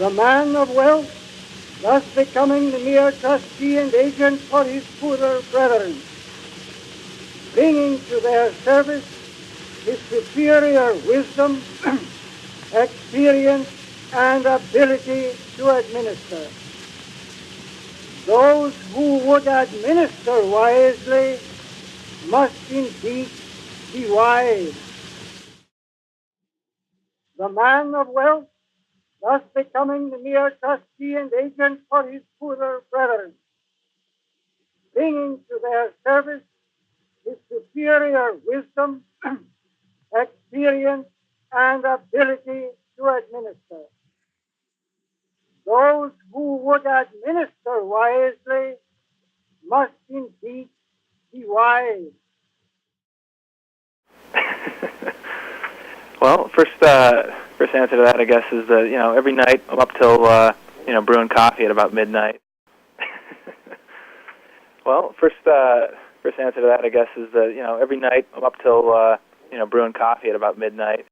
The man of wealth, thus becoming the mere trustee and agent for his poorer brethren, bringing to their service his superior wisdom, experience, and ability to administer. Those who would administer wisely must indeed be wise. The man of wealth, thus becoming the mere trustee and agent for his poorer brethren, bringing to their service his superior wisdom, experience, and ability to administer. Those who would administer wisely must indeed be wise. Well, first answer to that, I guess, is that every night I'm up till brewing coffee at about midnight. Well, first answer to that, I guess, is that every night I'm up till brewing coffee at about midnight.